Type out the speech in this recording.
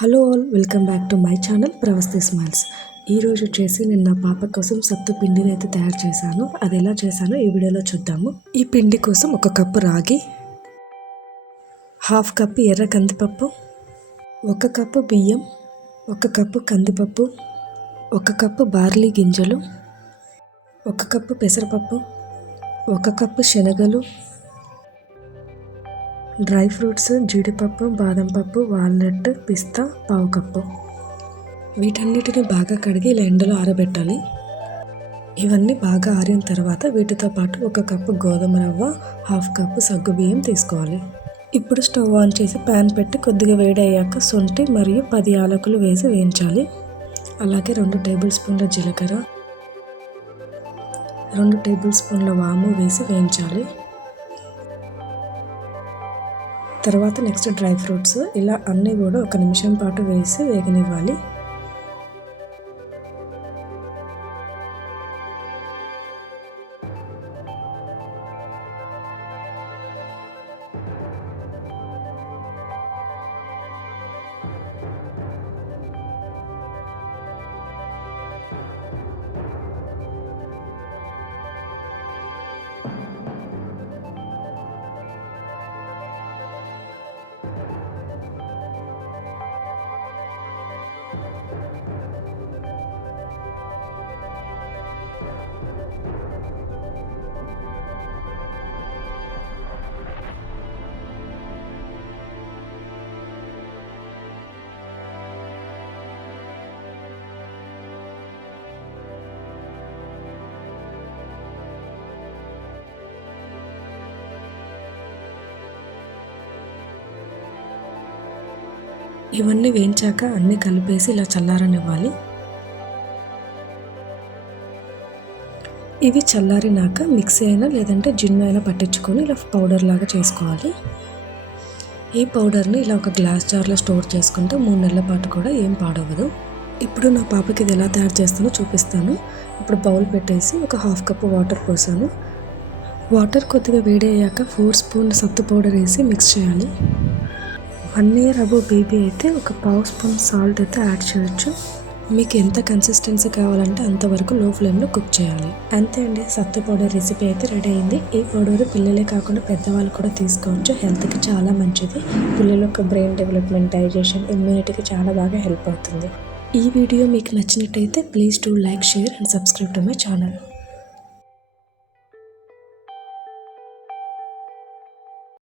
Hello all, welcome back to my channel Pravasthi smiles. ఈరోజు వచ్చేసి నేను నా పాప కోసం సత్తు పిండిని అయితే తయారు చేశాను. అది ఎలా చేశానో ఈ వీడియోలో చూద్దాము. ఈ పిండి కోసం 1 కప్పు రాగి, 1/2 కప్పు ఎర్ర కందిపప్పు, 1 కప్పు బియ్యం, 1 కప్పు కందిపప్పు, 1 కప్పు బార్లీ గింజలు, 1 కప్పు పెసరపప్పు, 1 కప్పు శనగలు, డ్రై ఫ్రూట్స్ జీడిపప్పు, బాదం పప్పు, వాల్నట్, పిస్తా 1/2 కప్పు. వీటన్నిటిని బాగా కడిగి ఇలా ఎండలో ఆరబెట్టాలి. ఇవన్నీ బాగా ఆరిన తర్వాత వీటితో పాటు 1 కప్పు గోధుమ రవ్వ, 1/2 కప్పు సగ్గుబియ్యం తీసుకోవాలి. ఇప్పుడు స్టవ్ ఆన్ చేసి ప్యాన్ పెట్టి కొద్దిగా వేడి అయ్యాక శొంఠి మరియు 10 యాలకులు వేసి వేయించాలి. అలాగే 2 టేబుల్ స్పూన్ల జీలకర్ర, 2 టేబుల్ స్పూన్ల వాము వేసి వేయించాలి. తర్వాత నెక్స్ట్ డ్రై ఫ్రూట్స్, ఇలా అన్నీ కూడా 1 నిమిషం పాటు వేసి వేగనివ్వాలి. ఇవన్నీ వేయించాక అన్నీ కలిపేసి ఇలా చల్లారనివ్వాలి. ఇవి చల్లారినాక మిక్సీ అయినా లేదంటే జిన్ను అయినా పట్టించుకొని ఇలా పౌడర్ లాగా చేసుకోవాలి. ఈ పౌడర్ని ఇలా ఒక గ్లాస్ జార్లో స్టోర్ చేసుకుంటే 3 నెలల పాటు కూడా ఏం పాడవదు. ఇప్పుడు నా పాపకి ఇది ఎలా తయారు చేస్తానో చూపిస్తాను. ఇప్పుడు బౌల్ పెట్టేసి 1/2 కప్పు వాటర్ పోసాను. వాటర్ కొద్దిగా వేడి అయ్యాక 4 స్పూన్ సత్తు పౌడర్ వేసి మిక్స్ చేయాలి. 1 ఇయర్ అబోవ్ బేబీ అయితే 1/2 స్పూన్ సాల్ట్ అయితే యాడ్ చేయొచ్చు. మీకు ఎంత కన్సిస్టెన్సీ కావాలంటే అంతవరకు లో ఫ్లేమ్లో కుక్ చేయాలి. అంతే అండి, సత్తు పౌడర్ రెసిపీ అయితే రెడీ అయింది. ఈ పౌడర్ పిల్లలే కాకుండా పెద్దవాళ్ళు కూడా తీసుకోవచ్చు. హెల్త్కి చాలా మంచిది. పిల్లల యొక్క బ్రెయిన్ డెవలప్మెంట్, డైజెషన్, ఇమ్యూనిటీకి చాలా బాగా హెల్ప్ అవుతుంది. ఈ వీడియో మీకు నచ్చినట్టయితే please do like, share and subscribe to my channel.